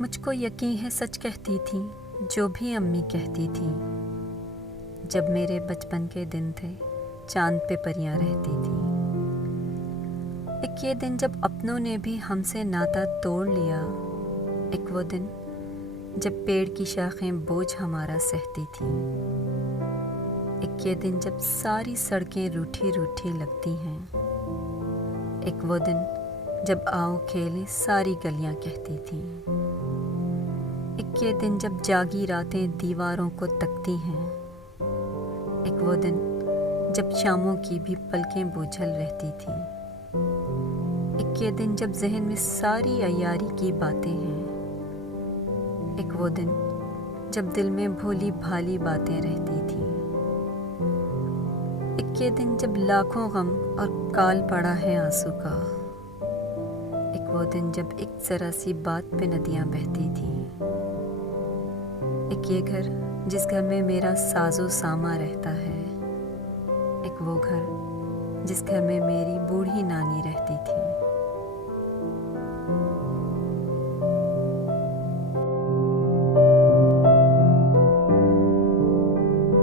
मुझको यकीन है सच कहती थी जो भी अम्मी कहती थी। जब मेरे बचपन के दिन थे, चांद पे परियां रहती थी। एक ये दिन जब अपनों ने भी हमसे नाता तोड़ लिया। एक वो दिन जब पेड़ की शाखें बोझ हमारा सहती थी। एक ये दिन जब सारी सड़कें रूठी रूठी लगती हैं। एक वो दिन जब आओ खेले सारी गलियां कहती थीं। एक ये दिन जब जागी रातें दीवारों को तकती हैं। एक वो दिन जब शामों की भी पलकें बोझल रहती थीं। एक ये दिन जब जहन में सारी अयारी की बातें हैं। एक वो दिन जब दिल में भोली भाली बातें रहती थीं। एक ये दिन जब लाखों गम और काल पड़ा है आंसू का। एक वो दिन जब एक जरा सी बात पे नदियां बहती थीं। एक ये घर जिस घर में मेरा साजो सामा रहता है। एक वो घर जिस घर में मेरी बूढ़ी नानी रहती थी।